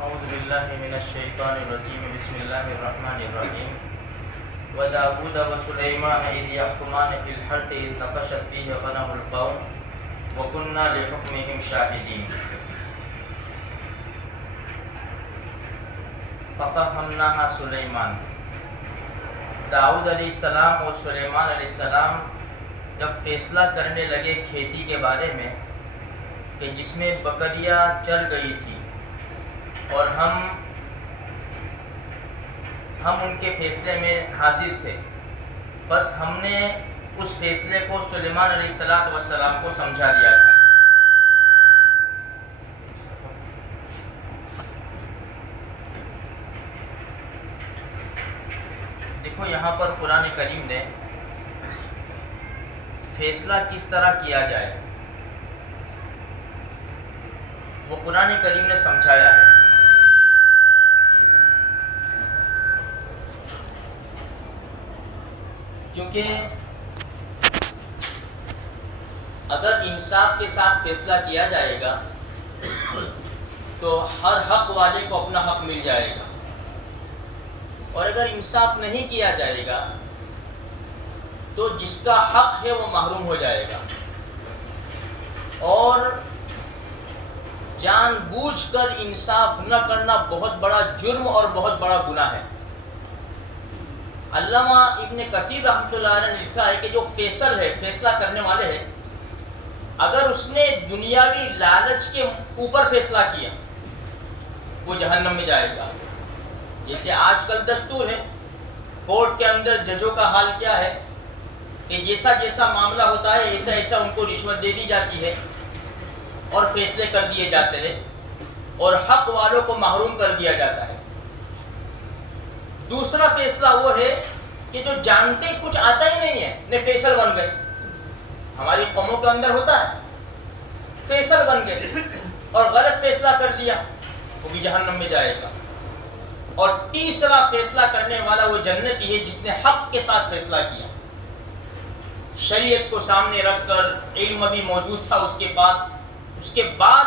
اعوذ باللہ من الشیطان الرجیم بسم اللہ الرحمن الرحیم وداود وسلیمان اذ یحکمان فی الحرث اذ نفشت فیہ غنم القوم وکننا لحکمہم شاہدین ففہمناہا سلیمان. داؤد علیہ السلام اور سلیمان علیہ السلام جب فیصلہ کرنے لگے کھیتی کے بارے میں کہ جس میں بکریاں چر گئی تھی اور ہم ان کے فیصلے میں حاضر تھے، بس ہم نے اس فیصلے کو سلیمان علیہ السلام کو سمجھا دیا تھا. دیکھو یہاں پر قرآن کریم نے فیصلہ کس طرح کیا جائے وہ قرآن کریم نے سمجھایا ہے. کیونکہ اگر انصاف کے ساتھ فیصلہ کیا جائے گا تو ہر حق والے کو اپنا حق مل جائے گا، اور اگر انصاف نہیں کیا جائے گا تو جس کا حق ہے وہ محروم ہو جائے گا. اور جان بوجھ کر انصاف نہ کرنا بہت بڑا جرم اور بہت بڑا گناہ ہے. علامہ ابن کثیر رحمۃ اللہ علیہ نے لکھا ہے کہ جو فیصلہ کرنے والے ہیں، اگر اس نے دنیاوی لالچ کے اوپر فیصلہ کیا وہ جہنم میں جائے گا. جیسے آج کل دستور ہے کورٹ کے اندر ججوں کا حال کیا ہے کہ جیسا جیسا معاملہ ہوتا ہے ایسا ایسا ان کو رشوت دے دی جاتی ہے اور فیصلے کر دیے جاتے ہیں اور حق والوں کو محروم کر دیا جاتا ہے. دوسرا فیصلہ وہ ہے کہ جو جانتے کچھ آتا ہی نہیں ہے نے فیصل بن گئے. ہماری قوموں کے اندر ہوتا ہے فیصل بن گئے اور غلط فیصلہ کر دیا وہ بھی جہنم میں جائے گا. اور تیسرا فیصلہ کرنے والا وہ جنتی ہے جس نے حق کے ساتھ فیصلہ کیا، شریعت کو سامنے رکھ کر، علم بھی موجود تھا اس کے پاس، اس کے بعد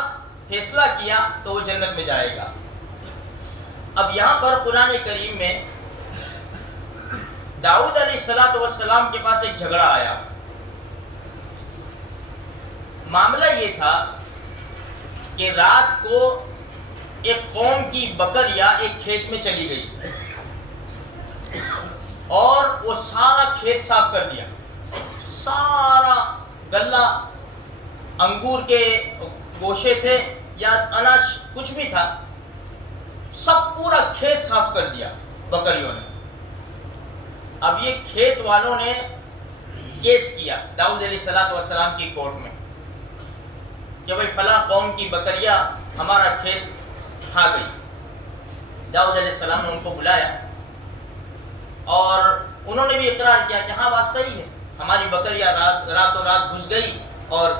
فیصلہ کیا تو وہ جنت میں جائے گا. اب یہاں پر قرآن کریم میں داؤد علیہ السلام کے پاس ایک جھگڑا آیا. معاملہ یہ تھا کہ رات کو ایک قوم کی بکریاں ایک کھیت میں چلی گئی اور وہ سارا کھیت صاف کر دیا. سارا غلہ، انگور کے گوشے تھے یا اناج کچھ بھی تھا، سب پورا کھیت صاف کر دیا بکریوں نے. اب یہ کھیت والوں نے کیس کیا داؤد علیہ السلام کی کورٹ میں کہ بھائی فلاں قوم کی بکریاں ہمارا کھیت کھا گئی. داؤد علیہ السلام نے ان کو بلایا اور انہوں نے بھی اقرار کیا کہ ہاں بات صحیح ہے، ہماری بکریاں راتوں رات گھس گئی اور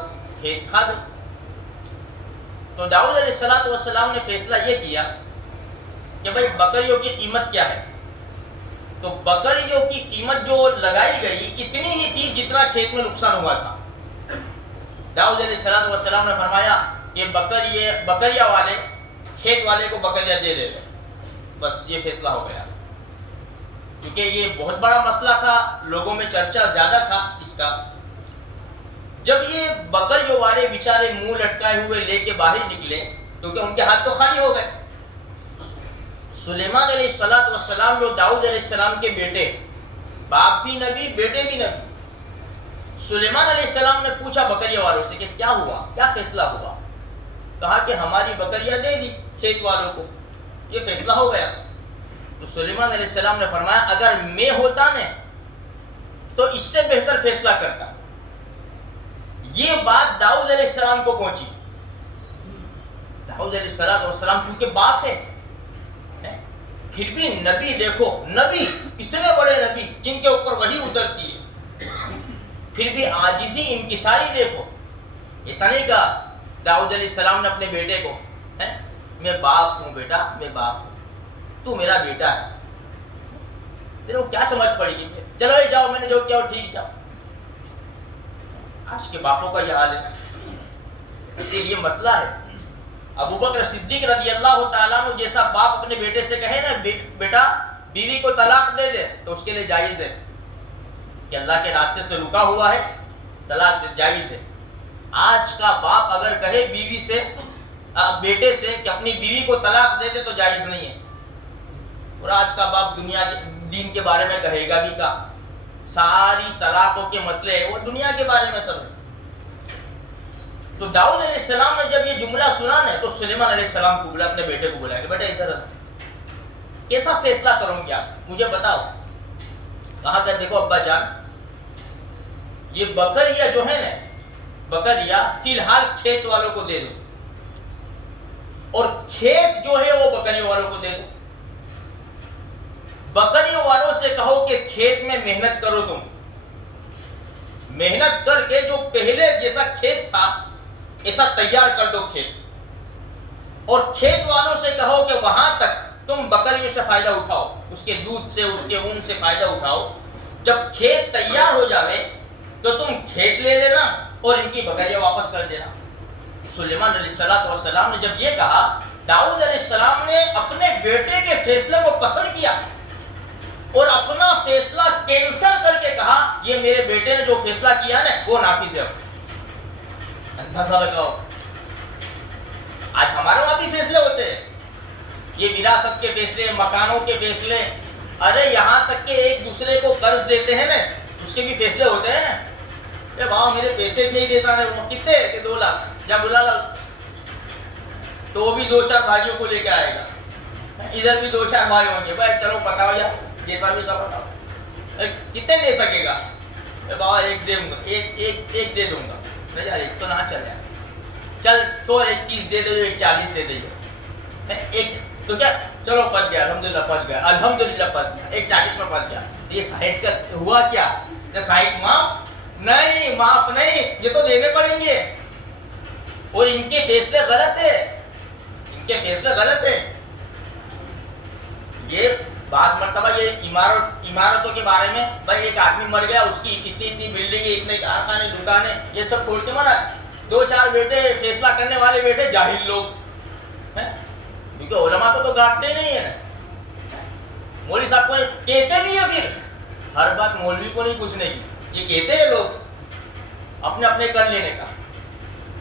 کھیت کھا گئی. تو داؤد علیہ السلام نے فیصلہ یہ کیا کہ بھائی بکریوں کی قیمت کیا ہے. تو بکریوں کی قیمت جو لگائی گئی اتنی ہی تھی جتنا کھیت میں نقصان ہوا تھا. داؤد علیہ السلام نے فرمایا کہ بکریاں والے کھیت والے کو بکریاں دے دے. بس یہ فیصلہ ہو گیا. کیونکہ یہ بہت بڑا مسئلہ تھا، لوگوں میں چرچا زیادہ تھا اس کا. جب یہ بکریوں والے بیچارے منہ لٹکائے ہوئے لے کے باہر نکلے کیونکہ ان کے ہاتھ تو خالی ہو گئے. سلیمان علیہ السلام جو داؤد علیہ السلام کے بیٹے، باپ بھی نبی بیٹے بھی نبی، سلیمان علیہ السلام نے پوچھا بکریوں والوں سے کہ کیا ہوا، کیا فیصلہ ہوا. کہا کہ ہماری بکریاں دے دی کھیت والوں کو، یہ فیصلہ ہو گیا. تو سلیمان علیہ السلام نے فرمایا اگر میں ہوتا نا تو اس سے بہتر فیصلہ کرتا. یہ بات داؤد علیہ السلام کو پہنچی. داؤد علیہ السلام چونکہ باپ ہے، پھر بھی نبی، دیکھو نبی، اتنے بڑے نبی جن کے اوپر وحی اترتی ہے، پھر بھی عاجزی انکساری دیکھو. ایسا نہیں کہا داؤد علیہ السلام نے اپنے بیٹے کو میں باپ ہوں بیٹا، میں باپ ہوں، تو میرا بیٹا ہے. دیکھو کیا سمجھ پڑے گی، چلو یہ جاؤ میں نے جو کیا وہ ٹھیک جاؤ. آج کے باپوں کا یہ حال ہے. اسی لیے مسئلہ ہے ابو بکر صدیق رضی اللہ تعالیٰ عنہ جیسا باپ اپنے بیٹے سے کہے نا بیٹا بیوی کو طلاق دے دے تو اس کے لیے جائز ہے کہ اللہ کے راستے سے رکا ہوا ہے طلاق جائز ہے. آج کا باپ اگر کہے بیوی سے بیٹے سے کہ اپنی بیوی کو طلاق دے دے تو جائز نہیں ہے. اور آج کا باپ دنیا کے دین کے بارے میں کہے گا بھی کا ساری طلاقوں کے مسئلے وہ دنیا کے بارے میں سب ہے. تو داؤد علیہ السلام نے جب یہ جملہ سنا نا تو سلیمان علیہ السلام کو بولا اپنے بیٹے کو بولا کہ بیٹا ادھر کیسا فیصلہ کروں گی آپ مجھے بتاؤ. کہا کہ دیکھو ابا جان یہ بکریا جو ہے نا بکریا فی الحال کھیت والوں کو دے دو اور کھیت جو ہے وہ بکریوں والوں کو دے دو. بکریوں والوں سے کہو کہ کھیت میں محنت کرو تم محنت کر کے جو پہلے جیسا کھیت تھا ایسا تیار کر دو کھیت اور کھیت والوں سے کہو کہ وہاں تک تم بکریوں سے فائدہ اٹھاؤ اس کے دودھ سے اس کے اون سے فائدہ اٹھاؤ. جب کھیت تیار ہو جاوے تو تم کھیت لے لینا اور ان کی بکریاں واپس کر دینا. سلیمان علیہ السلام نے جب یہ کہا داؤد علیہ السلام نے اپنے بیٹے کے فیصلے کو پسند کیا اور اپنا فیصلہ کینسل کر کے کہا یہ میرے بیٹے نے جو فیصلہ کیا نا وہ نافذ ہے. اندازہ لگاؤ آج ہمارے وہاں بھی فیصلے ہوتے ہیں یہ وراثت کے فیصلے مکانوں کے فیصلے ارے یہاں تک کہ ایک دوسرے کو قرض دیتے ہیں نا اس کے بھی فیصلے ہوتے ہیں نا. اے بابا میرے پیسے نہیں دیتا نا وہ کتنے کہ 2 لاکھ جب بلا لا اس تو وہ بھی 2-4 بھائیوں کو لے کے آئے گا ادھر بھی 2-4 بھائی ہوں گے بھائی چلو بتاؤ یار جیسا بھی سا بتاؤ کتنے دے سکے گا. اے بابا ایک دے دوں گا ایک دے دوں گا نہیں یار ایک تو نہ چل یار چل چھوڑ 21 دے دے 40 دے دے ایک تو کیا چلو پت گیا الحمدللہ پت گیا 40 میں پت گیا. یہ 60 کا ہوا کیا 60 معاف نہیں یہ تو دینے پڑیں گے اور ان کے فیصلے غلط ہے. یہ بعض مرتبہ یہ عمارتوں کے بارے میں بھائی ایک آدمی مر گیا اس کی اتنی بلڈنگ اتنے کارخانے دکانیں یہ سب چھوڑ کے مرا 2-4 بیٹے فیصلہ کرنے والے بیٹے جاہل لوگ کیونکہ علماء تو گاٹتے نہیں ہے نا. مولوی صاحب کو کہتے بھی ہے پھر ہر بات مولوی کو نہیں پوچھنے کی یہ کہتے ہیں لوگ اپنے کر لینے کا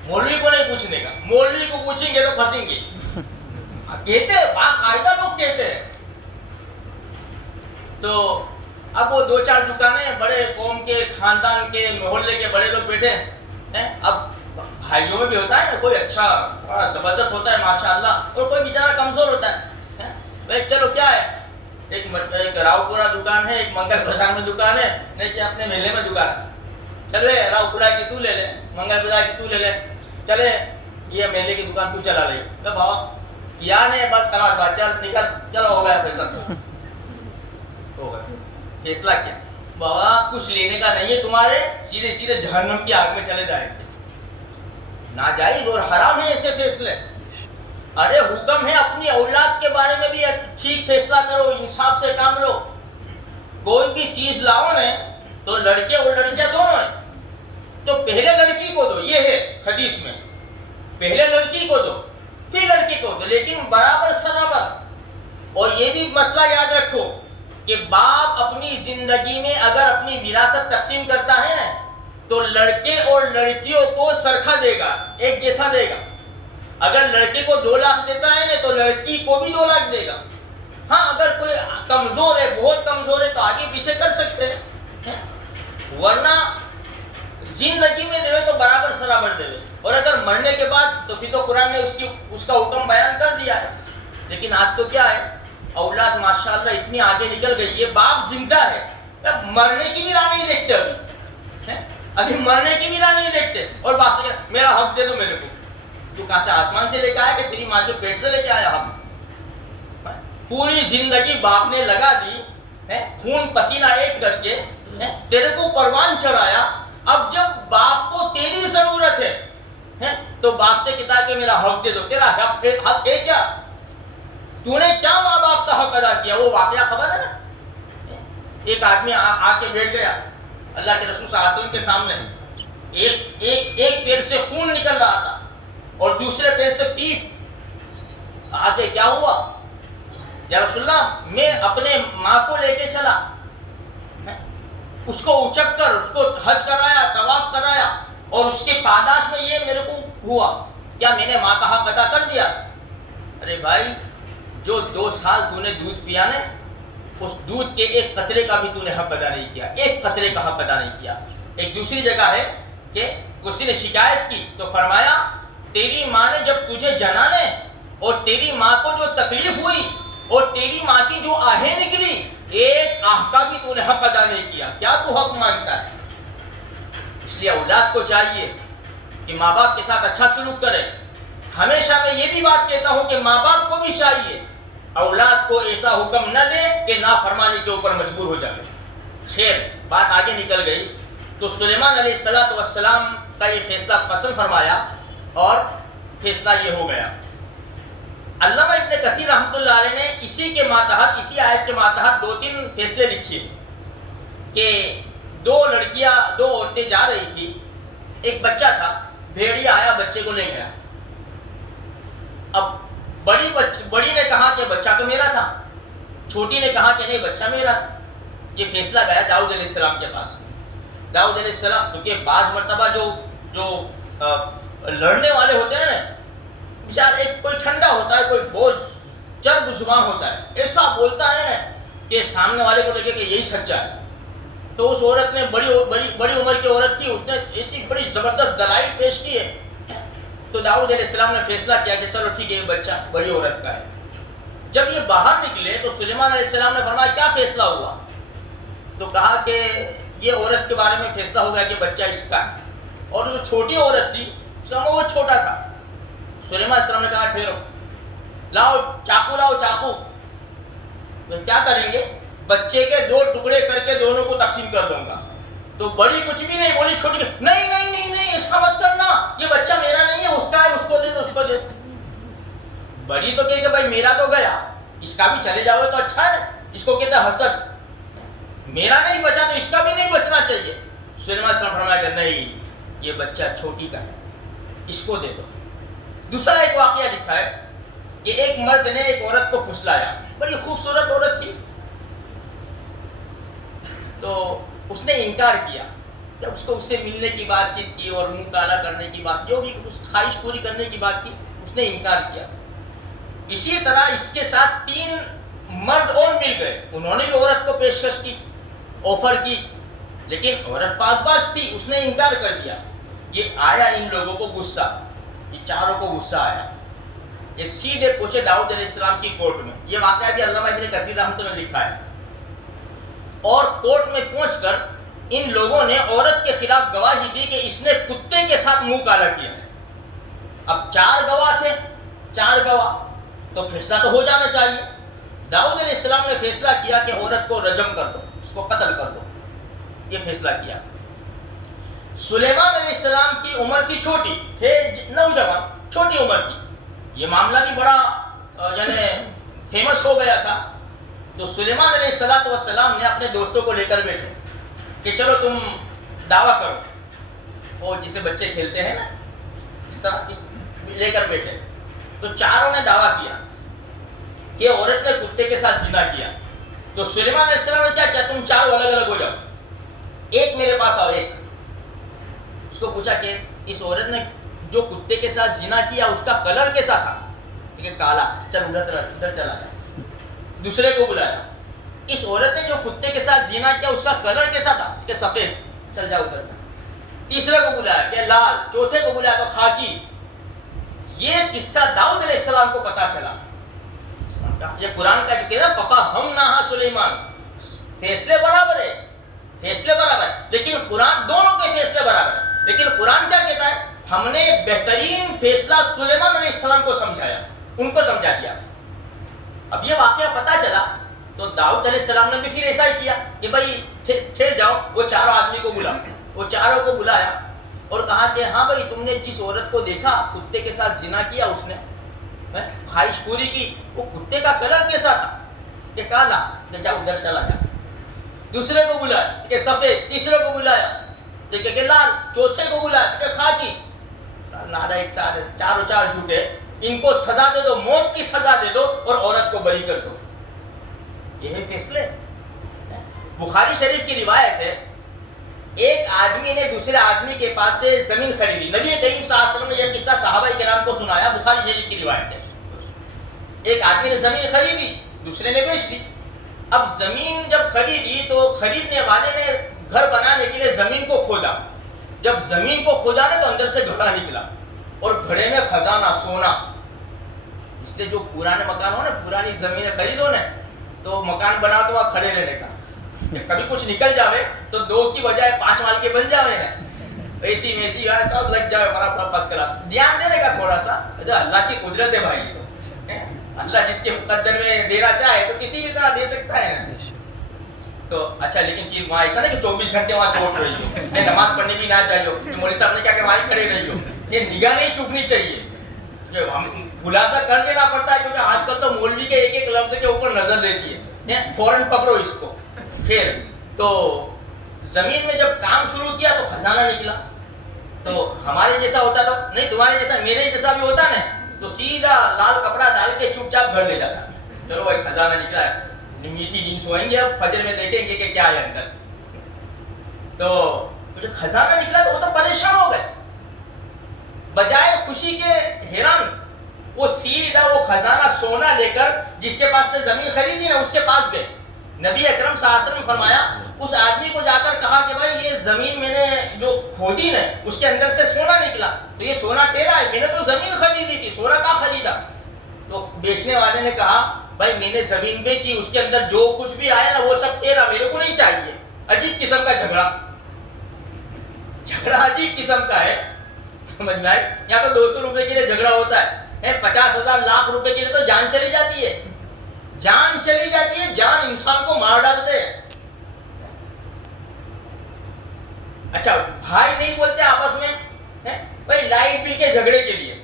مولوی کو نہیں پوچھنے کا. مولوی کو پوچھیں گے تو پھنسیں گے کہتے ہیں باقاعدہ لوگ کہتے ہیں. تو اب وہ 2-4 دکانیں بڑے قوم کے خاندان کے محلے کے بڑے لوگ بیٹھے ہیں. اب بھائیوں میں بھی ہوتا ہے نا کوئی اچھا بڑا زبردست ہوتا ہے ماشاءاللہ اور کوئی بیچارہ کمزور ہوتا ہے. بھائی چلو کیا ہے ایک راؤ پورا دکان ہے ایک منگل بازار میں دکان ہے نہیں کہ اپنے محلے میں دکان ہے. چلو راؤ پورا کی تو لے لے منگل بازار کی تو لے لے چلے یہ محلے کی دکان تو چلا لے بابا کیا نہیں بس خلاص بات چل نکل چلو ہو گیا فیصلہ کیا بابا کچھ لینے کا نہیں ہے تمہارے سیدھے جہنم کی آگ میں چلے جائیں گے. ناجائز اور حرام ہے ایسے فیصلے. ارے حکم ہے اپنی اولاد کے بارے میں بھی ٹھیک فیصلہ کرو انصاف سے کام لو. کوئی بھی چیز لاؤ نا تو لڑکے اور لڑکیاں دونوں ہیں تو پہلے لڑکی کو دو یہ ہے حدیث میں پہلے لڑکی کو دو پھر لڑکی کو دو لیکن برابر سرابر. اور یہ بھی مسئلہ یاد رکھو کہ باپ اپنی زندگی میں اگر اپنی وراثت تقسیم کرتا ہے نا تو لڑکے اور لڑکیوں کو سرخا دے گا ایک جیسا دے گا. اگر لڑکے کو 2 لاکھ دیتا ہے نا تو لڑکی کو بھی 2 لاکھ دے گا. ہاں اگر کوئی کمزور ہے بہت کمزور ہے تو آگے پیچھے کر سکتے ہیں ورنہ زندگی میں دے تو برابر سرابر دے. اور اگر مرنے کے بعد تو پھر تو قرآن نے اس کا حکم بیان کر دیا ہے. لیکن آج تو کیا ہے اولاد ماشاءاللہ اتنی آگے نکل گئی یہ باپ زندہ ہے مرنے کی بھی راہ نہیں دیکھتے ابھی مرنے کی بھی راہ نہیں دیکھتے اور باپ سے میرا حق دے دو میرے کو. تو کہاں سے آسمان سے لے کے آیا کہ تیری ماں کے پیٹ سے لے کے آیا حق. پوری زندگی باپ نے لگا دی خون پسینہ ایک کر کے تیرے کو پروان چڑھایا. اب جب باپ کو تیری ضرورت ہے تو باپ سے کہتا ہے کہ میرا حق دے دو. تیرا حق ہے کیا تو نے کیا ماں باپ کا حق ادا کیا وہ واقعہ خبر ہے نا. ایک آدمی آ کے بیٹھ گیا اللہ کے رسول صلی اللہ علیہ وسلم کے سامنے ایک پیر سے خون نکل رہا تھا اور دوسرے پیر سے پیپ کہا کہ کیا ہوا یا رسول اللہ؟ میں اپنے ماں کو لے کے چلا، اس کو اچک کر اس کو حج کرایا، طواف کرایا، اور اس کے پاداش میں یہ میرے کو ہوا، کیا میں نے ماں کا حق ادا کر دیا؟ ارے بھائی، جو 2 سال تو نے دودھ پیا نا، اس دودھ کے ایک قطرے کا بھی تو نے حق ادا نہیں کیا، ایک قطرے کا حق ادا نہیں کیا۔ ایک دوسری جگہ ہے کہ کسی نے شکایت کی تو فرمایا تیری ماں نے جب تجھے جنانے اور تیری ماں کو جو تکلیف ہوئی اور تیری ماں کی جو آہیں نکلی، ایک آہ کا بھی تو نے حق ادا نہیں کیا، کیا تو حق مانگتا ہے؟ اس لیے اولاد کو چاہیے کہ ماں باپ کے ساتھ اچھا سلوک کرے۔ ہمیشہ میں یہ بھی بات کہتا ہوں کہ ماں باپ کو بھی چاہیے اولاد کو ایسا حکم نہ دے کہ نافرمانی کے اوپر مجبور ہو جائے۔ خیر، بات آگے نکل گئی تو سلیمان علیہ السلام کا یہ فیصلہ پسند فرمایا اور فیصلہ یہ ہو گیا۔ علامہ ابن کثیر رحمۃ اللہ علیہ نے اسی کے ماتحت، اسی آیت کے ماتحت 2-3 فیصلے لکھے کہ 2 عورتیں جا رہی تھی، ایک بچہ تھا، بھیڑیا آیا بچے کو لے گیا۔ اب بڑی نے کہا کہ بچہ تو میرا تھا، چھوٹی نے کہا کہ نہیں بچہ میرا تھا۔ یہ فیصلہ گیا داؤد علیہ السلام کے پاس۔ داؤد علیہ السلام، کیونکہ بعض مرتبہ جو لڑنے والے ہوتے ہیں نا، بیچارہ ایک کوئی ٹھنڈا ہوتا ہے، کوئی بوجھ چرب زبان ہوتا ہے، ایسا بولتا ہے نا کہ سامنے والے کو لگے کہ یہی سچا ہے۔ تو اس عورت نے بڑی عمر کی عورت تھی، اس نے ایسی بڑی زبردست دلائل پیش کی ہے۔ تو داؤد علیہ السلام نے فیصلہ کیا کہ چلو ٹھیک ہے، یہ بچہ بڑی عورت کا ہے۔ جب یہ باہر نکلے تو سلیمان علیہ السلام نے فرمایا کیا فیصلہ ہوا؟ تو کہا کہ یہ عورت کے بارے میں فیصلہ ہو گیا کہ بچہ اس کا ہے، اور جو چھوٹی عورت تھی اس کا وہ چھوٹا تھا۔ سلیمان علیہ السلام نے کہا ٹھہرو، لاؤ چاقو۔ تو کیا کریں گے؟ بچے کے 2 ٹکڑے کر کے دونوں کو تقسیم کر دوں گا۔ تو بڑی کچھ بھی نہیں بولی، چھوٹی نہیں ایسا مت کرنا، یہ بچہ میرا نہیں ہے، اس کا ہے، اس کو دے دو، اس کو دے دو۔ بڑی تو کہ بھائی میرا تو گیا، اس کا بھی چلے جاؤ تو اچھا ہے، اس کو کہتا ہے حسد، میرا نہیں بچا تو اس کا بھی نہیں بچنا چاہیے۔ سلیمان علیہ السلام فرمایا کہ نہیں، یہ بچہ چھوٹی کا ہے، اس کو دے دو۔ دوسرا ایک واقعہ لکھا ہے کہ ایک مرد نے ایک عورت کو پھسلایا، بڑی خوبصورت عورت تھی، تو اس نے انکار کیا۔ جب اس سے ملنے کی بات چیت کی اور منہ کالا کرنے کی بات، جو بھی اس خواہش پوری کرنے کی بات کی، اس نے انکار کیا۔ اسی طرح اس کے ساتھ 3 مرد اور مل گئے، انہوں نے بھی عورت کو پیشکش کی، آفر کی، لیکن عورت پاک باز تھی، اس نے انکار کر دیا۔ یہ آیا ان لوگوں کو غصہ، یہ چاروں کو غصہ آیا، یہ سیدھے پہنچے داؤد علیہ السلام کی کورٹ میں۔ یہ واقعہ بھی علامہ ابن کثیر رحمۃ اللہ نے لکھا ہے۔ اور کورٹ میں پہنچ کر ان لوگوں نے عورت کے خلاف گواہی دی کہ اس نے کتے کے ساتھ منہ کالا کیا ہے۔ اب 4 گواہ تھے، 4 گواہ، تو فیصلہ تو ہو جانا چاہیے۔ داؤد علیہ السلام نے فیصلہ کیا کہ عورت کو رجم کر دو، اس کو قتل کر دو، یہ فیصلہ کیا۔ سلیمان علیہ السلام کی عمر تھی چھوٹی، تھے نوجوان، چھوٹی عمر تھی، یہ معاملہ بھی بڑا یعنی فیمس ہو گیا تھا۔ تو سلیمان علیہ السلام نے اپنے دوستوں کو لے کر بیٹھے کہ چلو تم دعویٰ کرو، وہ جسے بچے کھیلتے ہیں نا، اس طرح لے کر بیٹھے۔ تو چاروں نے دعویٰ کیا کہ عورت نے کتے کے ساتھ زنا کیا۔ تو سلیمان علیہ السلام نے کیا کیا؟ تم چاروں الگ الگ ہو جاؤ، ایک میرے پاس آؤ۔ ایک اس کو پوچھا کہ اس عورت نے جو کتے کے ساتھ زنا کیا اس کا کلر کیسا تھا؟ ٹھیک ہے، کالا، چل ادھر چلا جائے۔ دوسرے کو بلایا، اس عورت نے جو کتے کے ساتھ زنا کیا اس کا کلر کیسا تھا؟ ٹھیک ہے، سفید، چل جاؤ ادھر۔ تیسرے کو بلایا کہ لال، چوتھے کو بلایا تو خاکی۔ یہ قصہ داؤد علیہ السلام کو پتا چلا۔ یہ قرآن کا جو کہتا ہے فَفَهَّمْنَاهَا سُلَيْمَانَ، فیصلے برابر ہے، فیصلے برابر ہے، لیکن قرآن دونوں کے فیصلے برابر ہیں۔ لیکن قرآن کیا کہتا ہے؟ ہم نے بہترین فیصلہ سلیمان علیہ السلام کو سمجھایا، ان کو سمجھا دیا۔ اب یہ واقعہ پتا چلا تو داؤد علیہ السلام نے بھی پھر ایسا ہی کیا کہ بھائی ٹھہر جاؤ، وہ 4 آدمی کو بلا، وہ چاروں کو بلایا اور کہا کہ ہاں بھائی تم نے جس عورت کو دیکھا کتے کے ساتھ زنا کیا، اس نے خواہش پوری کی، وہ کتے کا کلر کیسا تھا؟ کہ کالا، کہ جاؤ ادھر چلا جا۔ دوسرے کو بلایا کہ سفید، تیسرے کو بلایا کہ لال، چوتھے کو بلایا کہ خاکی۔ نادا ایک سال، چاروں 4 جھوٹے، ان کو سزا دے دو، موت کی سزا دے دو اور عورت کو بری کر دو. یہ ہے فیصلے. بخاری شریف کی روایت ہے، ایک آدمی نے دوسرے آدمی کے پاس سے زمین خریدی. نبی کریم صلی اللہ علیہ وسلم نے یہ قصہ صحابہ کرام کو سنایا، بخاری شریف کی روایت ہے. ایک آدمی نے زمین خریدی، دوسرے نے بیچ دی. اب زمین جب خریدی تو خریدنے والے نے گھر بنانے کے لیے زمین کو کھودا. جب زمین کو کھودا نا تو اندر سے گھڑا نکلا اور گھڑے میں خزانہ سونا. اس لیے جو پرانے مکان ہو نا، پرانی زمینیں خریدو نا تو مکان بنا تو وہاں کھڑے رہنے کا. کبھی کچھ نکل جاوے تو 2 کی بجائے 5 مال کے بن جاوے نا، اے سی ویسی سب لگ جاوے ہمارا فرسٹ کلاس. دھیان دینے کا تھوڑا سا، اللہ کی قدرت ہے بھائی. تو اللہ جس کے مقدر میں دینا چاہے تو کسی بھی طرح دے سکتا ہے نا. تو اچھا، لیکن پھر وہاں ایسا نہیں کہ 24 گھنٹے وہاں چوٹ رہی ہو، نماز پڑھنے بھی نہ چاہیے ہو، مولوی صاحب نے کیا کہ وہیں کھڑے رہی ہو. یہ نگاہ نہیں چوکنی چاہیے. ہم خلاصہ کر دینا پڑتا ہے کیونکہ آج کل تو مولوی کے ایک لفظ کے اوپر نظر دیتی ہے، فوراً پکڑو اس کو. خیر، تو زمین میں جب کام شروع کیا تو خزانہ نکلا. تو ہمارے جیسا ہوتا تو نہیں، تمہارے جیسا میرے جیسا بھی ہوتا نا تو سیدھا لال کپڑا ڈال کے چپ چاپ گھر لے جاتا. چلو بھائی خزانہ نکلا ہے، میٹھی نیند سوئیں گے، اب فجر میں دیکھیں گے کہ کیا ہے اندر. تو جب خزانہ نکلا تو وہ تو پریشان ہو گئے، بجائے خوشی کے حیران. وہ سیدھا وہ خزانہ سونا لے کر جس کے پاس سے زمین خریدی نا اس کے پاس گئے. نبی اکرم صلی اللہ علیہ وسلم نے فرمایا، اس آدمی کو جا کر کہا کہ بھائی یہ زمین میں نے جو کھودی نا اس کے اندر سے سونا نکلا، تو یہ سونا تیرا ہے، میں نے تو زمین خریدی تھی، سونا کہاں خریدا؟ تو بیچنے والے نے کہا بھائی میں نے زمین بیچی، اس کے اندر جو کچھ بھی آیا نا وہ سب تیرا، میرے کو نہیں چاہیے. عجیب قسم کا جھگڑا عجیب قسم کا ہے. سمجھ میں آئے؟ یہاں تو 200 روپے کے لیے جھگڑا ہوتا ہے، 50,000 لاکھ روپے کے لیے تو جان چلی جاتی ہے. جان چلی جاتی ہے، جان انسان کو مار ڈالتے ہیں. اچھا، بھائی نہیں بولتے آپس میں بھائی لائٹ بل کے جھگڑے کے لیے،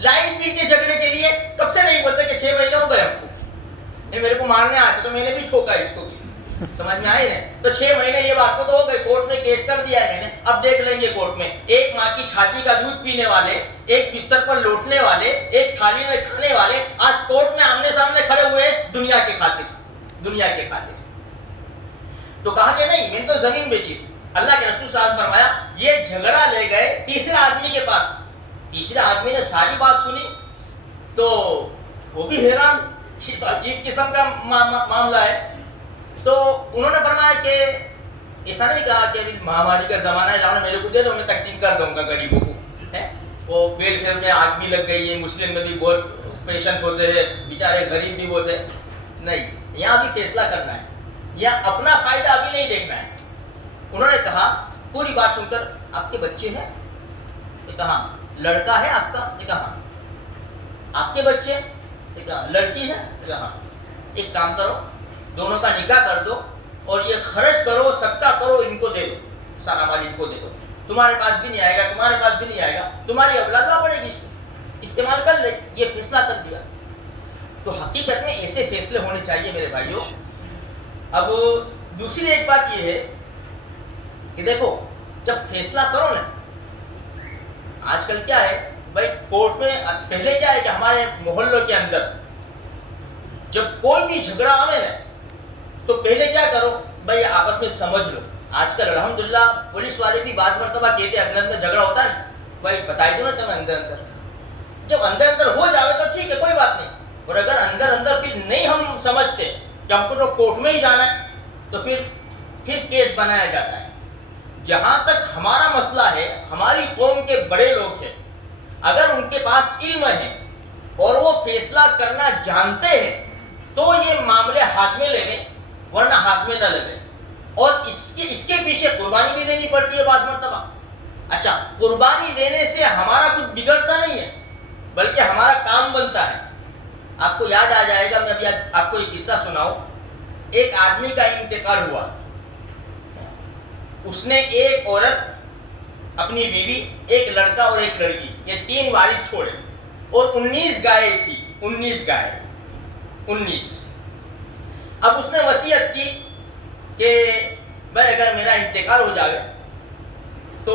لائٹ بل کے جھگڑے کے لیے کب سے نہیں بولتے کہ 6 مہینے ہو گئے ہم کو، نہیں میرے کو مارنے آتے تو میں نے بھی ٹھوکا اس کو بھی. سمجھ میں آئی نا؟ تو 6 مہینے یہ بات کو تو ہو گئی، کورٹ میں کیس کر دیا ہے میں نے، اب دیکھ لیں گے کورٹ میں. ایک ماں کی چھاتی کا دودھ پینے والے، ایک بستر پر لوٹنے والے، ایک تھالی میں کھانے والے آج کورٹ میں آمنے سامنے کھڑے ہوئے دنیا کے خاطر، دنیا کے خاطر. تو کہا کہ نہیں میں نے تو زمین بیچی. اللہ کے رسول صاحب نے فرمایا یہ جھگڑا لے گئے تیسرے آدمی کے پاس. تیسرے آدمی نے ساری بات سنی تو وہ بھی حیران، یہ تو عجیب قسم کا معاملہ ہے. تو انہوں نے فرمایا کہ ایسا نہیں کہا کہ ابھی مہاماری کا زمانہ ہے، جاؤ میرے کو دے دو میں تقسیم کر دوں گا غریبوں کو. وہ ویلفیئر میں آگ بھی لگ گئی ہے، مسلم میں بھی بہت پیشنٹ ہوتے ہیں، بیچارے غریب بھی بہت ہے. نہیں، یہاں بھی فیصلہ کرنا ہے، یا اپنا فائدہ ابھی نہیں دیکھنا ہے. انہوں نے کہا پوری بات سن کر آپ کے بچے ہیں؟ یہ کہا لڑکا ہے آپ کا؟ یہ کہا آپ کے بچے؟ یہ کہا لڑکی ہے؟ یہ کہا ایک کام کرو دونوں کا نکاح کر دو اور یہ خرچ کرو، صدقہ کرو، ان کو دے دو، سارا مال ان کو دے دو، تمہارے پاس بھی نہیں آئے گا، تمہارے پاس بھی نہیں آئے گا، تمہاری اولاد آ پڑے گی، اس کو استعمال کر لے. یہ فیصلہ کر دیا. تو حقیقت میں ایسے فیصلے ہونے چاہیے میرے بھائیوں. اب دوسری ایک بات یہ ہے کہ دیکھو جب فیصلہ کرو نا، آج کل کیا ہے بھائی کورٹ میں، پہلے کیا ہے کہ ہمارے محلوں کے اندر جب کوئی بھی جھگڑا آئے نا تو پہلے کیا کرو بھائی آپس میں سمجھ لو. آج کل الحمدللہ پولیس والے بھی بعض مرتبہ کہتے ہیں اندر اندر جھگڑا ہوتا ہے بھائی بتائی دو نا تمہیں اندر اندر. جب اندر اندر ہو جاوے تو ٹھیک ہے کوئی بات نہیں، اور اگر اندر اندر پھر نہیں ہم سمجھتے کہ ہم کو تو کورٹ میں ہی جانا ہے تو پھر کیس بنایا جاتا ہے. جہاں تک ہمارا مسئلہ ہے، ہماری قوم کے بڑے لوگ ہیں، اگر ان کے پاس علم ہے اور وہ فیصلہ کرنا جانتے ہیں تو یہ معاملے ہاتھ میں لے لیں، ورنہ ہاتھ میں نہ لگے. اور اس کے پیچھے قربانی بھی دینی پڑتی ہے بعض مرتبہ. اچھا، قربانی دینے سے ہمارا کچھ بگڑتا نہیں ہے بلکہ ہمارا کام بنتا ہے. آپ کو یاد آ جائے گا، میں ابھی آپ کو ایک قصہ سناؤں. ایک آدمی کا انتقال ہوا، اس نے ایک عورت، اپنی بیوی، ایک لڑکا اور ایک لڑکی، یہ 3 وارث چھوڑے اور 19 گائے تھی. 19 گائے. اب اس نے وصیت کی کہ بھائی اگر میرا انتقال ہو جائے تو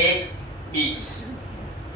1-20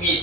20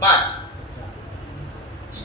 5,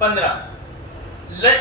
15।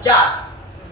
4,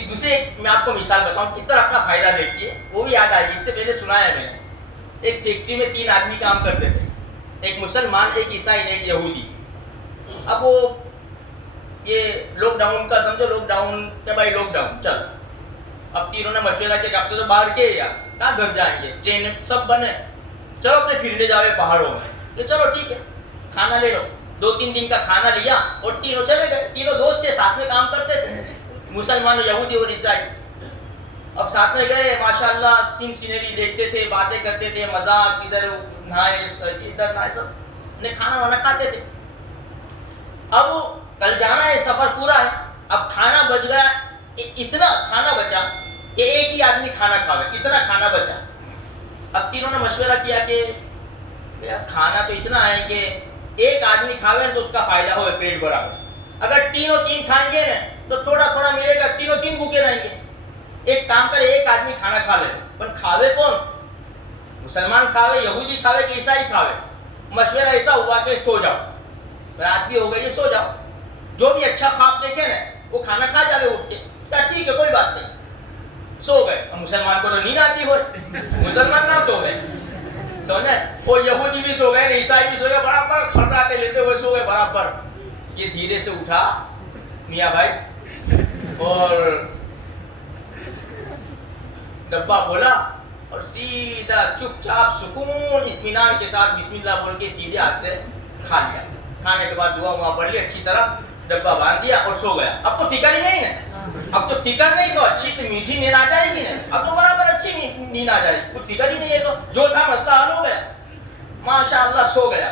دوسرے میں آپ کو مثال بتاؤں کس طرح اپنا فائدہ دیکھتی ہے، وہ بھی یاد آئے گی، اس سے پہلے سنایا ہے میں نے. ایک فیکٹری میں 3 آدمی کام کرتے تھے، ایک مسلمان، ایک عیسائی، ایک یہودی. اب وہ یہ لاک ڈاؤن کا سمجھو، لاک ڈاؤن کہ بھائی لاک ڈاؤن چل، اب تینوں نے مشورہ کیا کہ اب تو باہر کے یار کہاں گھر جائیں گے، ٹرین سب بنے، چلو اپنے پھرنے جاوے پہاڑوں میں. کہ چلو ٹھیک ہے کھانا لے لو. 2-3 دن کا کھانا لیا اور تینوں چلے گئے. تینوں دوست کے ساتھ میں کام کرتے تھے، مسلمان، یہودی اور عیسائی. اب ساتھ میں گئے، ماشاءاللہ سین سینری دیکھتے تھے، باتیں کرتے تھے، مذاق، ادھر نہائے ادھر نہائے، سب نے کھانا وانا کھاتے تھے. اب کل جانا ہے، سفر پورا ہے. اب کھانا بچ گیا، اتنا کھانا بچا کہ ایک ہی آدمی کھانا کھاوے، اتنا کھانا بچا. اب تینوں نے مشورہ کیا کہ کھانا تو اتنا ہے کہ ایک آدمی کھاوے تو اس کا فائدہ ہو، پیٹ بھرا ہو. اگر تینوں 3 کھائیں گے نا تو تھوڑا تھوڑا ملے گا، تینوں 3 بھوکے رہیں گے. ایک کام کرے، ایک آدمی کھانا کھا لے، پر کھاوے کون؟ مسلمان کھاوے، یہودی کھاوے کہ عیسائی کھاوے؟ مشورہ ایسا ہوا کہ سو جاؤ، رات بھی ہو گئی ہے، سو جاؤ، جو بھی اچھا خواب دیکھے نا وہ کھانا کھا جاوے اٹھ کے. کہا ٹھیک ہے کوئی بات نہیں. سو گئے. مسلمان کو تو نیند آتی ہو، مسلمان نہ سو گئے، سمجھے؟ وہ یہودی بھی سو گئے، عیسائی بھی سو گئے، برابر کھٹراٹے لیتے ہوئے سو گئے برابر. یہ دھیرے سے اٹھا میاں بھائی اور ڈبہ کھولا اور سیدھا چپ چاپ سکون اطمینان کے ساتھ بسم اللہ بول کے سیدھے ہاتھ سے کھا لیا. کھانے کے بعد دعا پڑھ لی اچھی طرح، ڈبہ باندھ دیا اور سو گیا. اب تو فکر ہی نہیں نا، اب تو فکر نہیں تو اچھی تو میٹھی نیند آ جائے گی نا، اب تو برابر اچھی نیند آ جائے گی، کچھ فکر ہی نہیں ہے. تو جو تھا مسئلہ حل ہو گیا، ماشاءاللہ سو گیا.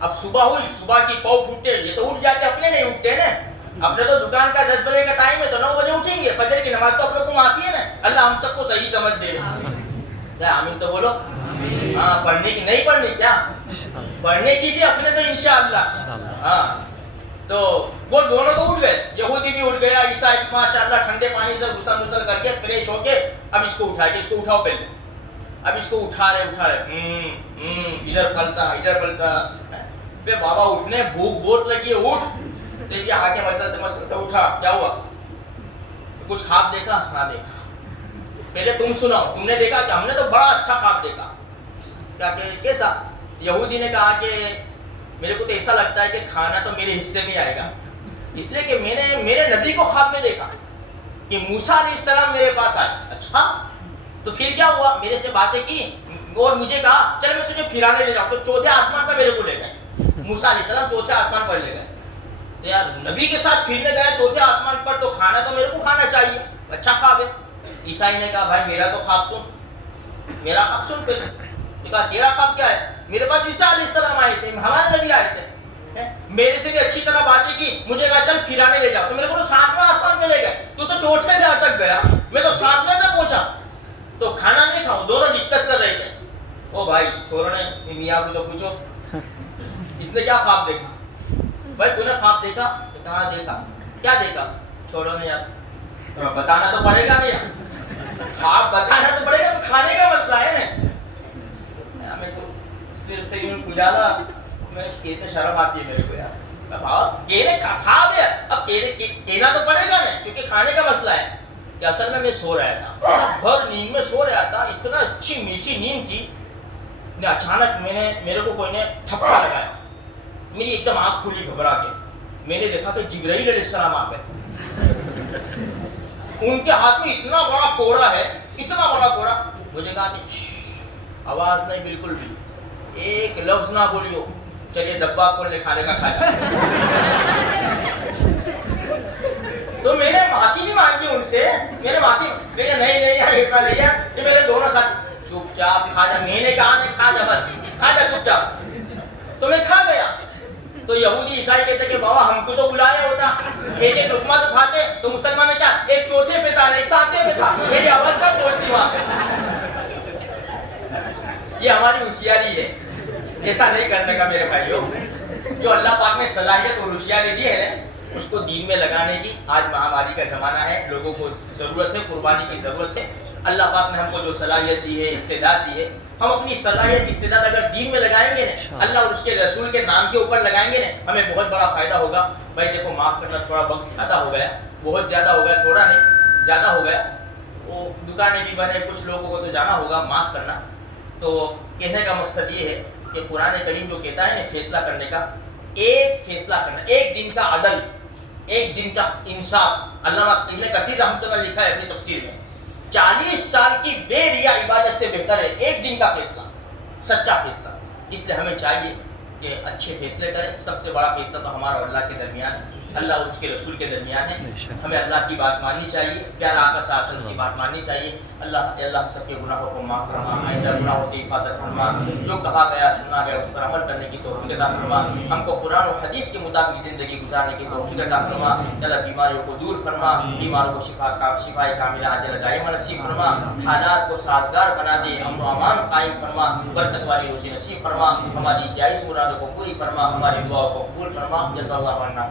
اب صبح ہوئی، صبح کی پاؤ پھوٹے، یہ تو اٹھ جاتے، اپنے نہیں اٹھتے نا. اپنے تو دکان کا 10 بجے کا ٹائم ہے تو 9 بجے اٹھیں گے. فجر کی نماز تو اپنے کو معافی ہے نا. اللہ ہم سب کو صحیح سمجھ دے. کیا آمین تو بولو. ہاں پڑھنے کی نہیں پڑھنی، کیا پڑھنے کیجیے اپنے تو انشاءاللہ. ہاں تو وہ دونوں تو اٹھ گئے، یہودی بھی اٹھ گیا، عیسائی ماشاءاللہ ٹھنڈے پانی سے غسل کر کے فریش ہو کے اب اس کو اٹھا کے، اس کو اٹھاؤ پہلے. اب اس کو اٹھا رہے ادھر پلتا بے بابا اٹھنے بھوک بہت لگی ہے، اٹھ. تو یہ آگے مسلتے اٹھا. کیا ہوا؟ کچھ خواب دیکھا؟ ہاں دیکھا. پہلے تم سناؤ، تم نے دیکھا کہ ہم نے تو بڑا اچھا خواب دیکھا. کیا کہ کیسا؟ یہودی نے کہا کہ میرے کو تو ایسا لگتا ہے کہ کھانا تو میرے حصے میں آئے گا، اس لیے کہ میں نے میرے نبی کو خواب میں دیکھا کہ موسیٰ علیہ السلام میرے پاس آئے. اچھا تو پھر کیا ہوا؟ میرے سے باتیں کی اور مجھے کہا چل میں تجھے پھرانے لے جاؤں. تو چوتھے آسمان پر میرے کو لے گئے. موسیٰ علیہ السلام چوتھے آسمان پر لے گئے. تو یار نبی کے ساتھ پھرنے گیا چوتھے آسمان پر، تو کھانا تو میرے کو کھانا چاہیے، اچھا خواب ہے. عیسائی نے کہا بھائی میرا تو خواب سن، میرا خواب سن پہلے. تو کہا تیرا خواب کیا ہے؟ میرے پاس عیسیٰ علیہ السلام آئے تھے، ہمارے نبی آئے تھے، میرے سے بھی اچھی طرح باتیں کی، مجھے کہا چل پھرانے لے جاؤ. تو میرے کو تو 7ویں آسمان پہ لے گئے، تو چوتھے پہ اٹک گیا، میں تو 7ویں پہ پہنچا. تو کھانا نہیں کھاؤں، دونوں ڈسکس کر رہے تھے. او بھائی چھوڑو نے میاں کو تو پوچھو اس نے کیا خواب دیکھا. بھائی تو نے خواب دیکھا؟ کہاں دیکھا؟ کیا دیکھا؟ چھوڑو نے یار، بتانا تو پڑے گا. نہیں خواب بتانا تو پڑے گا، تو کھانے کا مسئلہ ہے نا. میں تو صرف سے یوں گزارا، میں کہتے شرم آتی ہے میرے کو یار. کہنے خواب ہے، اب کہنا تو پڑے گا نا، کیونکہ کھانے کا مسئلہ ہے. کہ اصل میں سو رہا تھا، بھر نیند میں سو رہا تھا، اتنا اچھی میٹھی نیند تھی. اچانک میرے کو کوئی نے تھپڑا لگایا، میری ایک دم آنکھ کھلی گھبرا کے. میں نے دیکھا کہ جبرائیل علیہ السلام آ گئے. ان کے ہاتھ میں اتنا بڑا کوڑا ہے، اتنا بڑا کوڑا. مجھے کہا کہ آواز نہیں بالکل بھی، ایک لفظ نہ بولیو، چلیے ڈبہ کھولنے کھانے کا کھایا. تو میں نے معافی نہیں مانگی ان سے، میں نے معافی نہیں یار ایسا نہیں ہے. یہ میرے دونوں ساتھ چپ چاپ کھا جا. میں نے کہا نہیں کھا جا، بس کھا جا چپ چاپ. تو میں کھا گیا. تو یہودی عیسائی کہتے کہ بابا ہم کو تو بلایا ہوتا، ایک ایک لقمہ تو کھاتے. تو مسلمان نے کیا ایک چوتھے پہ تھا، ایک 7ویں پہ تھا. میری آواز کب پہنچتی وہاں پہ؟ یہ ہماری ہوشیاری ہے، ایسا نہیں کرنے کا میرے بھائیوں. جو اللہ پاک نے صلاحیت اور ہوشیاری دی ہے نا، اس کو دین میں لگانے کی. آج مہاماری کا زمانہ ہے، لوگوں کو ضرورت ہے، قربانی کی ضرورت ہے. اللہ پاک نے ہم کو جو صلاحیت دی ہے، استعداد دی ہے، ہم اپنی صلاحیت استعداد اگر دین میں لگائیں گے نا، اللہ اور اس کے رسول کے نام کے اوپر لگائیں گے نا، ہمیں بہت بڑا فائدہ ہوگا. بھائی دیکھو معاف کرنا، تھوڑا وقت زیادہ ہو گیا، بہت زیادہ ہو گیا، تھوڑا نہیں. زیادہ ہو گیا، وہ دکانیں بھی بنے، کچھ لوگوں کو تو جانا ہوگا، معاف کرنا۔ تو کہنے کا مقصد یہ ہے کہ قرآن کریم جو کہتا ہے نا فیصلہ کرنے کا، ایک فیصلہ کرنا، ایک دن کا عدل، ایک دن کا انصاف۔ علامہ ابن کثیر رحمۃ اللہ نے لکھا ہے اپنی تفسیر میں، 40 سال کی بے ریا عبادت سے بہتر ہے ایک دن کا فیصلہ، سچا فیصلہ۔ اس لیے ہمیں چاہیے کہ اچھے فیصلے کریں۔ سب سے بڑا فیصلہ تو ہمارا اور اللہ کے درمیان ہے، اللہ اور اس کے رسول کے درمیان ہے۔ ہمیں اللہ کی بات ماننی چاہیے، پیارا آقا صلی اللہ علیہ وسلم کی بات ماننی چاہیے۔ اللہ ہم سب کے گناہوں کو معاف فرما، آئندہ گناہوں سے حفاظت فرما، جو کہا گیا سنا گیا اس پر عمل کرنے کی توفیق عطا فرما، ہم کو قرآن و حدیث کے مطابق زندگی گزارنے کی توفیق عطا فرما۔ اللہ بیماریوں کو دور فرما، بیماروں کو شفا کاملہ عاجلہ دائمہ نصیب فرما، حالات کو سازگار بنا دے، امن و امان قائم فرما، برکت والی روزی نصیب فرما، ہماری جائز مرادوں کو پوری فرما، ہماری دعاؤں کو قبول فرما۔ جزا اللہ عنا۔